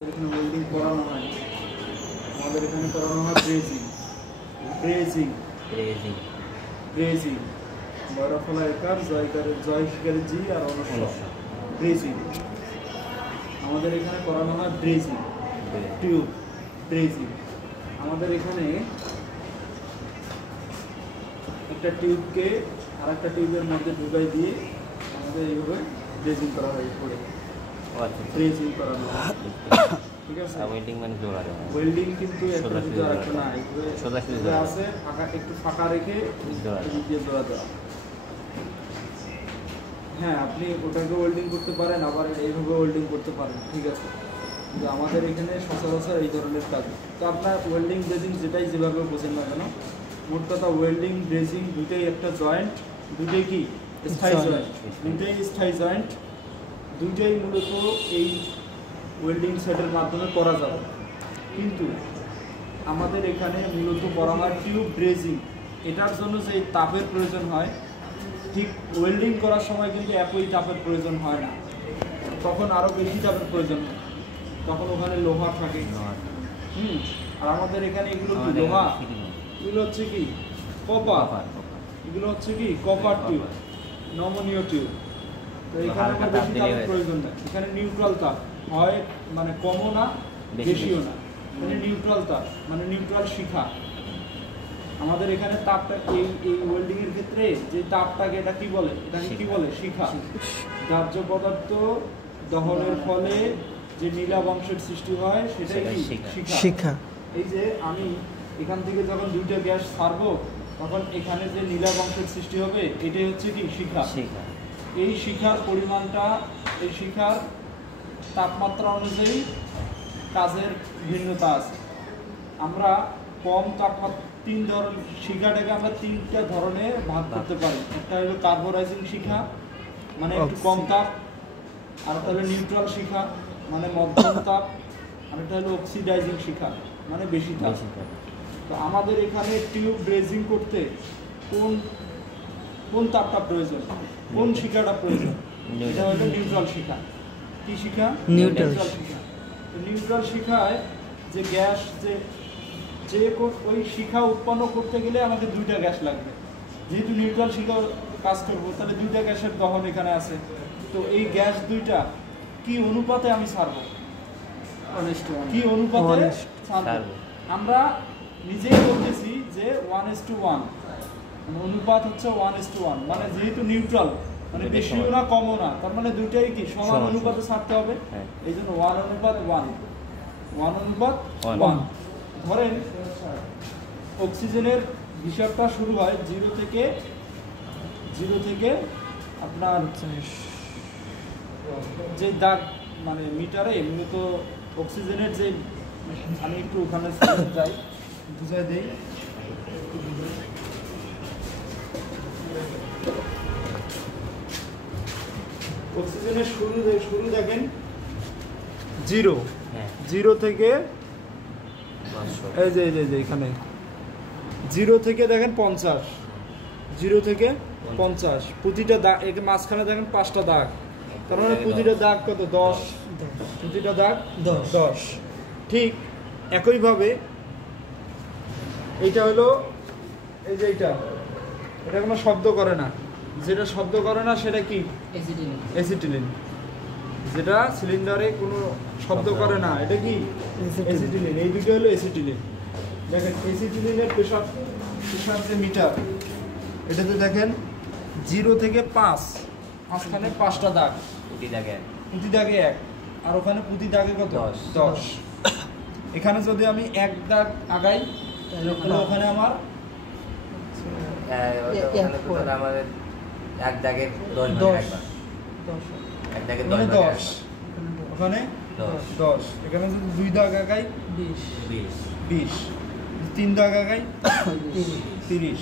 এখানে ওয়েল্ডিং করানো হয়, আমাদের এখানে করানো হয় ব্রেজিং ব্রেজিং ব্রেজিং ব্রেজিং বড়ফলা একার জয় শিকারের জি আর অনুষ্ঠ ব্রেজিং। আমাদের এখানে করানো হয় ব্রেজিং টিউব ব্রেজিং। আমাদের এখানে একটা টিউবকে আর একটা টিউবের মধ্যে ঢুকাই দিয়ে আমাদের এইভাবে ব্রেজিং করা হয় পরে ব্রেজিং করানো হয়। ঠিক আছে, ওয়েল্ডিং মানে জোড়া দেওয়া। ওয়েল্ডিং কিন্তু একটা যদি আরেকটা না সোজাসুজি আছে ফাঁকা, একটু ফাঁকা রেখে দিয়ে জোড়া দেওয়া। হ্যাঁ, আপনি ওটাকে ওয়েল্ডিং করতে পারেন, আবার এইভাবে ওয়েল্ডিং করতে পারেন, ঠিক আছে। কিন্তু আমাদের এখানে সচরাচর এই ধরনের কাজ। তো আপনার ওয়েল্ডিং ব্রেজিং যেটাই যেভাবে বোঝেন না কেন, মোট কথা ওয়েল্ডিং ব্রেজিং দুটোই একটা জয়েন্ট, দুটোই কি স্থায়ী জয়েন্ট, দুটোই স্থায়ী জয়েন্ট, দুটোই মূলত এই ওয়েল্ডিং সেটের মাধ্যমে করা যাবে। কিন্তু আমাদের এখানে মূলত করা হয় টিউব ব্রেজিং। এটার জন্য যে তাপের প্রয়োজন হয়, ঠিক ওয়েল্ডিং করার সময় কিন্তু একই তাপের প্রয়োজন হয় না, তখন আরও বেশি তাপের প্রয়োজন হয়। তখন ওখানে লোহা থাকে। আর আমাদের এখানে এগুলো কি লোহা, এগুলো হচ্ছে কি কপার, এগুলো হচ্ছে কি কপার টিউব, নমনীয় টিউব। তো এখানে আমার বেশি তাপের প্রয়োজন নেই, এখানে নিউট্রাল তাপ হয়, মানে কমও না বেশিও না, মানে নিউট্রাল তাপ, মানে নিউট্রাল শিখা। আমাদের এখানে তাপটা এই ওয়েল্ডিং এর ক্ষেত্রে যে তাপটাকে এটা কি বলে, এটাকে কি বলে শিখা। দাহ্য পদার্থ দহনের ফলে যে নীলাবংশের সৃষ্টি হয় সেটাই কি শিখা। এই যে আমি এখান থেকে যখন দুইটা গ্যাস ছাড়বো, তখন এখানে যে নীলাবংশের সৃষ্টি হবে, এটাই হচ্ছে কি শিখা। এই শিখার পরিমাণটা, এই শিখার তাপমাত্রা অনুযায়ী কাজের ভিন্নতা আছে। আমরা কম তাপমাত্রা তিন ধরনের শিখাটাকে আমরা তিনটা ধরনে ভাগ করতে পারি। একটা হলো কার্বোরাইজিং শিখা, মানে একটু কম তাপ, আর একটা হলো নিউট্রাল শিখা, মানে মধ্যম তাপ, আর একটা হলো অক্সিডাইজিং শিখা, মানে বেশি তাপ। তো আমাদের এখানে টিউব ব্রেজিং করতে কোন কোন তাপটা প্রয়োজন, কোন শিখাটা প্রয়োজন? এটা হলো নিউট্রাল শিখা। কি শিখা? নিউট্রাল শিখা। তো নিউট্রাল শিখায় যে গ্যাস, যে ওই শিখা উৎপন্ন করতে গেলে আমাকে দুইটা গ্যাস লাগবে। যেহেতু নিউট্রাল শিখা কাজ করবো, তাহলে দুইটা গ্যাসের দহন এখানে আছে। তো এই গ্যাস দুইটা কি অনুপাতে আমি ছাড়বো, কি অনুপাতে ছাড়বো? আমরা নিজেই বলতেছি যে 1:1, অনুপাত হচ্ছে 1:1। মানে যেহেতু নিউট্রাল, মানে বেশিও না কমও না, তার মানে দুইটাই কি সমান অনুপাতে ছাড়তে হবে। এই জন্য 1:1, 1:1। ধরেন অক্সিজেনের হিসাবটা শুরু হয় জিরো থেকে আপনার যে দাগ, মানে মিটারে মূলত অক্সিজেনের যে, আমি একটু ওখানে যাই বুঝাই দিই। অক্সিজেনের শুরু দেখেন জিরো থেকে, এই যে এখানে জিরো থেকে দেখেন 50, 0 থেকে 50, প্রতিটা দাগ মাঝখানে দেখেন 5টা দাগ, তার মানে প্রতিটা দাগ কত? 10, প্রতিটা দাগ 10। ঠিক একইভাবে এইটা হলো, এই যে এটা কোনো শব্দ করে না, যেটা শব্দ করে না সেটা কি? অ্যাসিটিলিন। যেটা সিলিন্ডারে কোনো শব্দ করে না, এটা কি? অ্যাসিটিলিন। এই দুটো হলো অ্যাসিটিলিন। দেখেন অ্যাসিটিলিনের প্রেসার যে মিটার, এটাতে দেখেন 0 থেকে 5, মাঝখানে 5টা দাগ, প্রতি দাগে 1, আর ওখানে প্রতি দাগে কত? 10। এখানে যদি আমি 1 দাগ আগাই, তাহলে ওখানে আমার 1 দাগে 10, ওখানে 10। এখানে যদি 2 দাগ আগাই 20, 3 দাগ আগাই 30।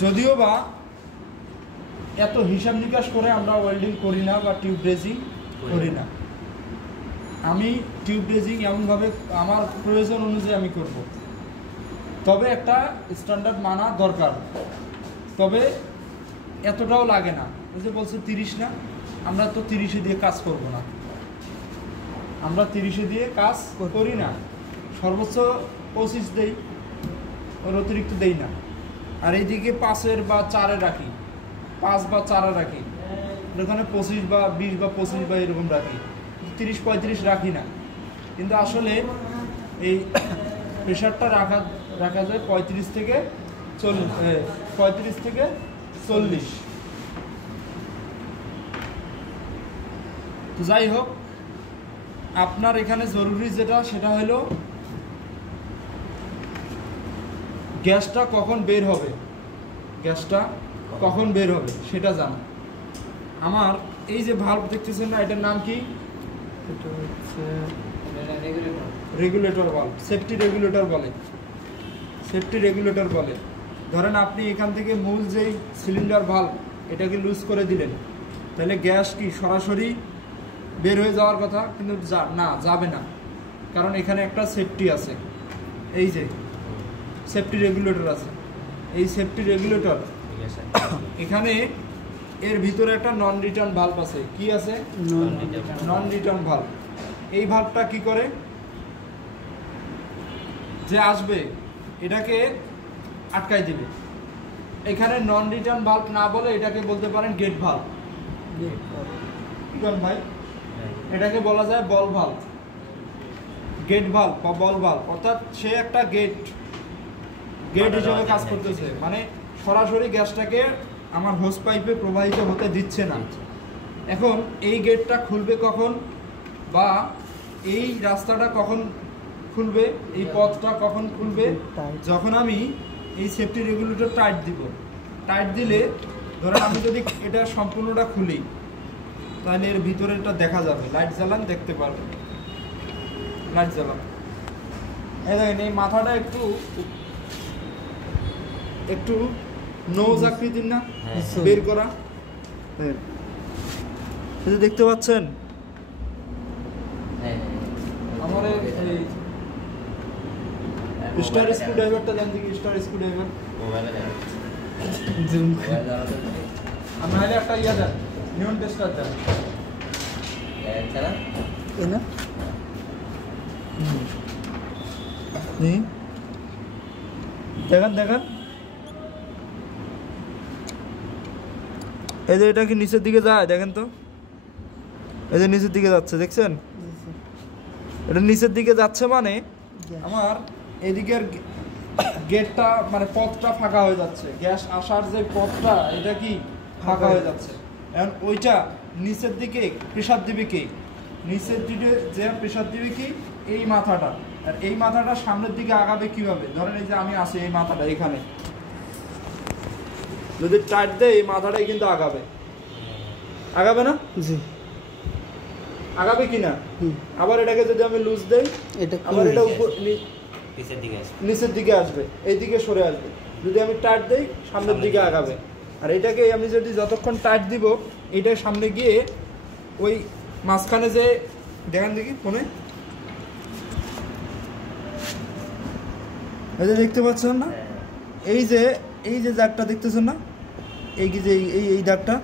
যদিও বা এত হিসাব নিকাশ করে আমরা ওয়েল্ডিং করি না বা টিউব ব্রেজিং করি না। আমি টিউব ব্রেজিং এমনভাবে আমার প্রয়োজন অনুযায়ী আমি করব, তবে একটা স্ট্যান্ডার্ড মানা দরকার। তবে এতটাও লাগে না, ওই যে বলছে 30 না, আমরা তো 30-এ দিয়ে কাজ করব না, আমরা 30-এ দিয়ে কাজ করি না, সর্বোচ্চ 25 দেই, ওর অতিরিক্ত দেই না। আর এইদিকে 5-এর বা 4-এ রাখি, 5 বা 4-এ রাখি, ওখানে 25 বা 20 বা 25 বা এরকম রাখি, 30-35 রাখি না। কিন্তু আসলে এই প্রেশারটা রাখা যায় 35 থেকে 40। তো যাই হোক, আপনার এখানে জরুরি যেটা সেটা হলো গ্যাসটা কখন বের হবে, সেটা জানা। আমার এই যে ভালভ দেখতেছেন না, এটার নাম কি? এটা হচ্ছে রেগুলেটর ভালভ, সেফটি রেগুলেটর বলে। ধরেন আপনি এখান থেকে মূল যেই সিলিন্ডার ভালভ এটাকে লুজ করে দিলেন, তাহলে গ্যাস কি সরাসরি বের হয়ে যাওয়ার কথা? কিন্তু যাবে না, কারণ এখানে একটা সেফটি আছে, এই যে সেফটি রেগুলেটর আছে। এই সেফটি রেগুলেটর এখানে এর ভিতরে একটা নন রিটার্ন ভালভ আছে। কি আছে? নন রিটার্ন ভালভ। এই ভালভটা কি করে? যে আসবে এটাকে আটকাই দিবে। এখানে নন রিটার্ন ভালভ না বলে এটাকে বলতে পারেন গেট ভালভ। কি বলেন ভাই? এটাকে বলা যায় বল ভালভ, গেট ভালভ বা বল ভালভ। অর্থাৎ সে একটা গেট হিসেবে কাজ করতেছে, মানে সরাসরি গ্যাসটাকে আমার হোস পাইপে প্রবাহিত হতে দিচ্ছে না। এখন এই গেটটা খুলবে কখন, বা এই রাস্তাটা কখন খুলবে, এই পথটা কখন খুলবে? যখন আমি এই সেফটি রেগুলেটর টাইট দিব। টাইট দিলে ধরেন আমি যদি এটা সম্পূর্ণটা খুলি, তাহলে এর ভিতরেটা দেখা যাবে। লাইট জ্বালান, দেখতে পারবেন। লাইট জ্বালান, এই দেখেন এই মাথাটা একটু নোজ আকৃতির না, বের করা, দেখতে পাচ্ছেন? আমার এই স্টার স্ক্রু ড্রাইভারটা জানতে কি? স্টার স্ক্রু ড্রাইভার আমরা হলে একটা ইয়া দেন, নিয়ন টেস্টার দেন। দেখেন এই যে এটা কি নিচের দিকে যায়? দেখেন তো, এই যে নিচের দিকে যাচ্ছে, দেখছেন? এটা নিচের দিকে যাচ্ছে, মানে আমার এদিকের গেটটা মানে পথটা ফাঁকা হয়ে যাচ্ছে। গ্যাস আসার যে পথটা এটা কি ফাঁকা হয়ে যাচ্ছে। এখন ওইটা নিচের দিকে প্রেসার দিবে কি? নিচের দিকে যে প্রেসার দিবে কি? এই মাথাটা। আর এই মাথাটা সামনের দিকে আগাবে কিভাবে? ধরেন এই যে আমি আছি, এই মাথাটা এখানে যদি টাইট দেয়, এই মাথাটাই কিন্তু আগাবে না? জি, আগাবে কিনা? আবার এটাকে যদি আমি লুজ দেই, আবার এটা নিচের দিকে আসবে, এইদিকে সরে আসবে। যদি আমি টাইট দেই, সামনের দিকে আগাবে। আর এটাকে আমি যদি যতক্ষণ টাইট দিব, এইটা সামনে গিয়ে ওই মাঝখানে যে দেখেন দেখি ফোনে, এই যে দেখতে পাচ্ছেন না, এই যে দাগটা দেখতেছেন না, এই দাগটা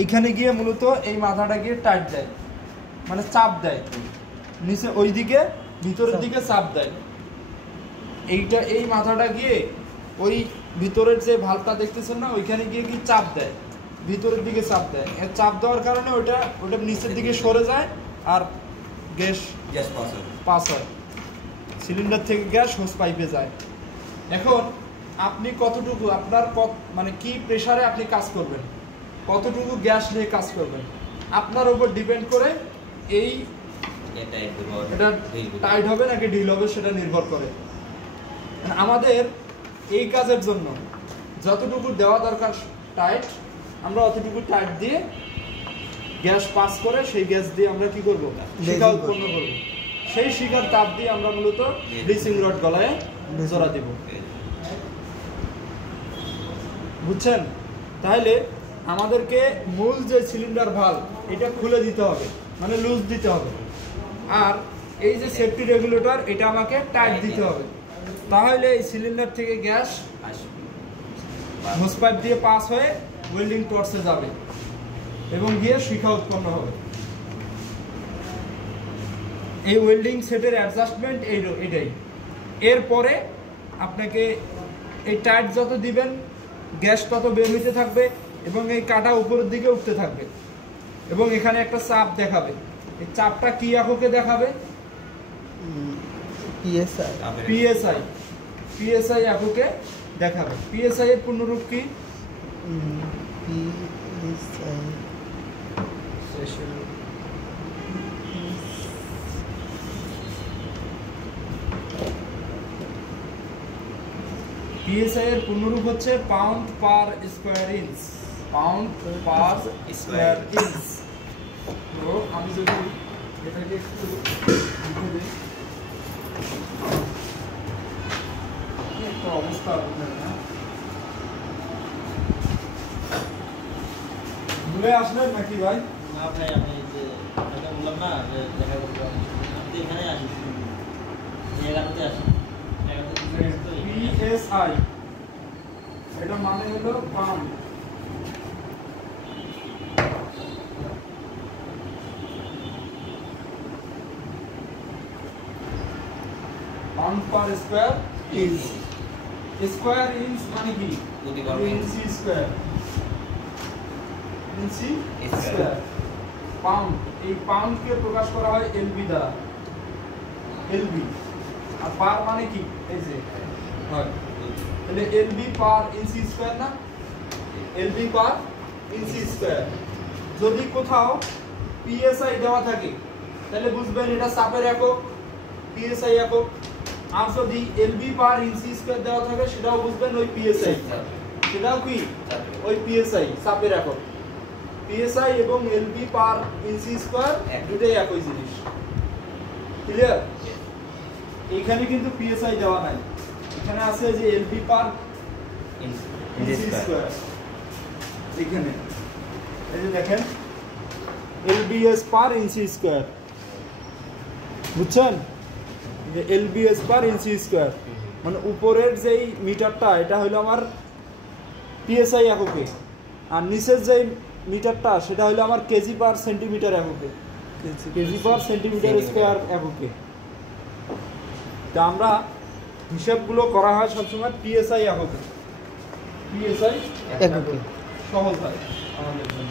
এইখানে গিয়ে মূলত এই মাথাটা গিয়ে টাইট দেয়, মানে চাপ দেয় নিচে, ওই দিকে ভিতরের দিকে চাপ দেয়। এই মাথাটা গিয়ে ওই ভিতরের যে ভালভটা দেখতেছেন না, ওইখানে গিয়ে কি চাপ দেয়, ভিতরের দিকে চাপ দেয়। চাপ দেওয়ার কারণে ওটা নিচের দিকে সরে যায়, আর গ্যাস পাস হয়, সিলিন্ডার থেকে গ্যাস হোস পাইপে যায়। এখন আপনি কতটুকু আপনার মানে কি প্রেসারে আপনি কাজ করবেন, কতটুকু গ্যাস নিয়ে কাজ করবেন, আপনার উপর ডিপেন্ড করে এটা টাইট হবে নাকি ঢিল হবে সেটা নির্ভর করে। আমাদের এই কাজের জন্য যতটুকু দেওয়া দরকার টাইট, আমরা অতটুকু টাইট দিয়ে গ্যাস পাস করে সেই গ্যাস দিয়ে আমরা কি করব? শিখা উৎপন্ন করব। সেই শিখার তাপ দিয়ে আমরা মূলত ব্লিচিং রড গলায় জোড়া দিব। বুঝছেন? তাহলে আমাদেরকে মূল যে সিলিন্ডার ভালভ এটা খুলে দিতে হবে, মানে লুজ দিতে হবে। আর এই যে সেফটি রেগুলেটর এটা আমাকে টাইট দিতে হবে। তাহলে এই সিলিন্ডার থেকে গ্যাস হোস পাইপ দিয়ে পাস হয়ে ওয়েল্ডিং টর্চে যাবে। এবং গিয়ে শিখা উৎপন্ন হবে। এই ওয়েল্ডিং সেটের অ্যাডজাস্টমেন্ট এটাই। এরপরে আপনাকে এই টাইট যত দিবেন গ্যাস তত বের হইতে থাকবে এবং এই কাটা উপরের দিকে উঠতে থাকবে এবং এখানে একটা চাপ দেখাবে। এই চাপটা কি এককে দেখাবে? পিএসআই। পিএসআই। পিএসআই এককে দেখাবে। পিএসআই এর পূর্ণরূপ কি? পিএসআই পিএসআই এর পূর্ণরূপ হচ্ছে pound per square inch. Pound per square inch. তো আমি যদি এটাকে একটু লিখে দিই, একটা অবস্থা আপনার না ভুলে আসলেন নাকি ভাই? না ভাই, আমি যে এটা বললাম না যে দেখা করবো, আপনি এখানে আসেন, জায়গাতে আসেন, পিএসআই এটা মানে হলো pound. Pound per square inch. Square inch মানে কি? প্রতি বর্গ ইঞ্চ। ইঞ্চি স্কয়ার। ইঞ্চি স্কয়ার। স্কয়ার। পাউন্ড, এই পাউন্ডকে প্রকাশ করা হয় এলবি দ্বারা। এলবি আর পার মানে কি? এই যে হয়, তাহলে এলবি পার ইঞ্চি স্কয়ার না? এলবি পার ইঞ্চি স্কয়ার। যদি কোথাও পিএসআই দেওয়া থাকে তাহলে বুঝবেন এটা চাপের একক, পিএসআই একক। আর যদি এলবি পার ইঞ্চি স্কয়ার দেওয়া থাকে সেটাও বুঝবেন ওই পিএসআই, সেটাও কি ওই পিএসআই চাপের একক। পিএসআই এবং এলবি পার ইঞ্চি স্কয়ার দুটোই একই জিনিস। ক্লিয়ার? এখানে কিন্তু পিএসআই দেওয়া নাই, এখানে আছে যে এলবি পার ইঞ্চি স্কয়ার। এখানে এই যে দেখেন এলবিএস পার ইঞ্চি স্কয়ার, বুঝছেন? যে এলবিএস পার ইঞ্চি স্কয়ার মানে উপরের যেই মিটারটা এটা হলো আমার পিএসআই এককে, আর নিচের যেই মিটারটা সেটা হলো আমার কেজি পার সেন্টিমিটার এককে, কেজি পার সেন্টিমিটার স্কয়ার এককে। তা আমরা হিসাবগুলো করা হয় সবসময় পিএসআই এককে, পিএসআই এককে সহজ হয় আমাদের জন্য।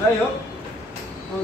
যাই হোক, তো